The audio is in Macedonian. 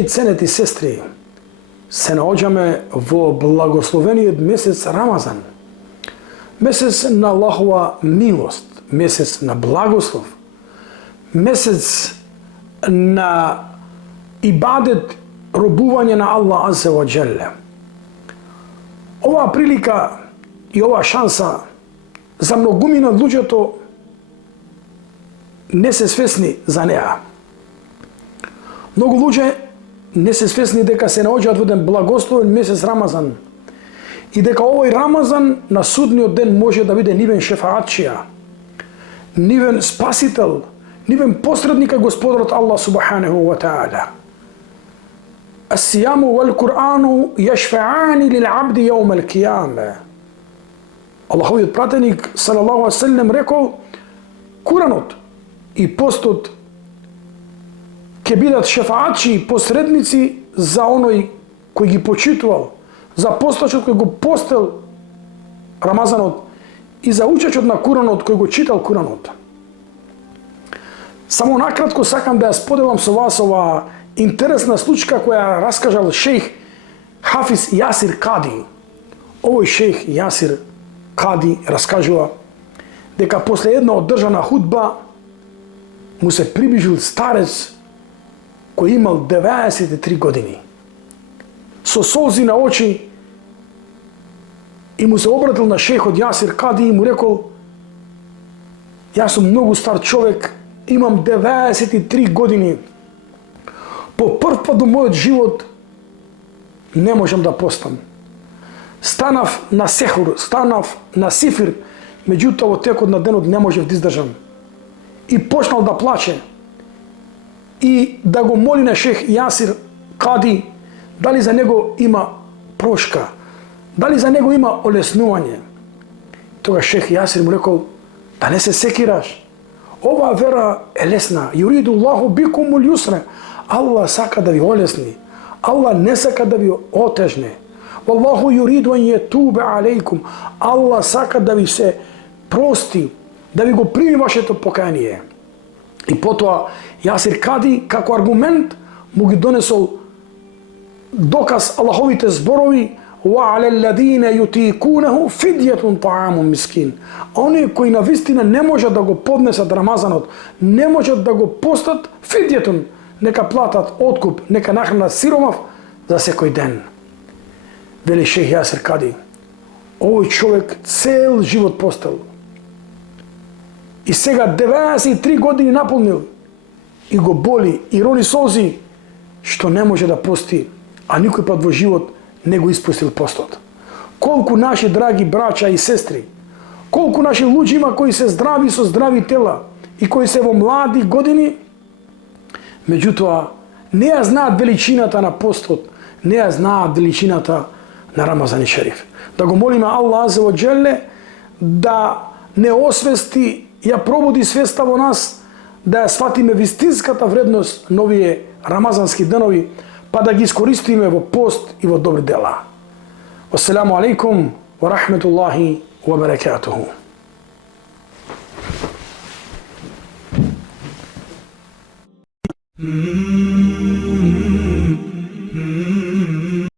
И ценети сестри, се наоѓаме во благословениот месец Рамазан. Месец на Аллахова милост, месец на благослов, месец на ибадет, робување на Аллах Азза ва Джелле. Оваа прилика и оваа шанса за многумина од луѓето не се свесни за неа. Многу луѓе не се свесни дека се наоѓаат во еден благословен месец Рамазан и дека овој Рамазан на судниот ден може да биде нивен шефаатчија, нивен спасител, нивен посредник Господарот Аллах субханаху ва таала. Ас-сияму вал Кур'ану јашфаани лил абди јаум ал-кијаме. Аллаховиот пратеник салаллаху алейхи ва саллем рекол: Куранот и постот ќе бидат шефаатчи и посредници за оној кој ги почитувал, за постачот кој го постел Рамазанот и за учачот на Куранот кој го читал Куранот. Само накратко сакам да ја споделам со вас оваа интересна случка која раскажал шејх Хафиз Јасир Кади. Овој шејх Јасир Кади раскажува дека после една одржана худба му се приближил старец кој имал 93 години. Со солзи на очи и му се обратил на шејхот Јасир Кади и му рекол: јас сум многу стар човек, имам 93 години. По прв пат во мојот живот не можам да постам. Станав на сехур, станав на сифир, меѓутоа во текот на денот не можев да издржам. И почнал да плаче и да го моли на шејх Јасир Кади дали за него има прошка, дали за него има олеснување. Тога шејх Јасир му рекол: да не се секираш, оваа вера е лесна. Юриду Аллаху бикумул јусра. Аллах сака да ви олесни, Аллах не сака да ви отежне. Валлаху юриду ан јетубе алейкум. Аллах сака да ви се прости, да ви го прими вашето покаяние. И потоа Јасир Кади како аргумент му ги донесол доказ Аллаховите зборови: ва алелладина јутикунаху фидјатун таамун мискин. Оние кои навистина не можат да го поднесат Рамазанот, не можат да го постат, фидјатун, нека платат откуп, нека нахранат сиромав за секој ден. Вели шејх Јасир Кади, овој човек цел живот постел и сега 93 години наполнил и го боли и рони солзи што не може да пости, а никој пат во живот не го испустил постот. Колку наши драги браќа и сестри, колку наши луѓе има кои се здрави со здрави тела и кои се во млади години, меѓутоа не ја знаат величината на постот, не ја знаат величината на Рамазан Шериф. Да го молиме Аллах Азза ва Джелле да не освести, ја пробуди свеста во нас, да ја сватиме вистинската вредност на овие рамазански денови, па да ги искористиме во пост и во добри дела. Вассаламу алейкум ва рахметуллахи ва баракатуху. Mm-hmm.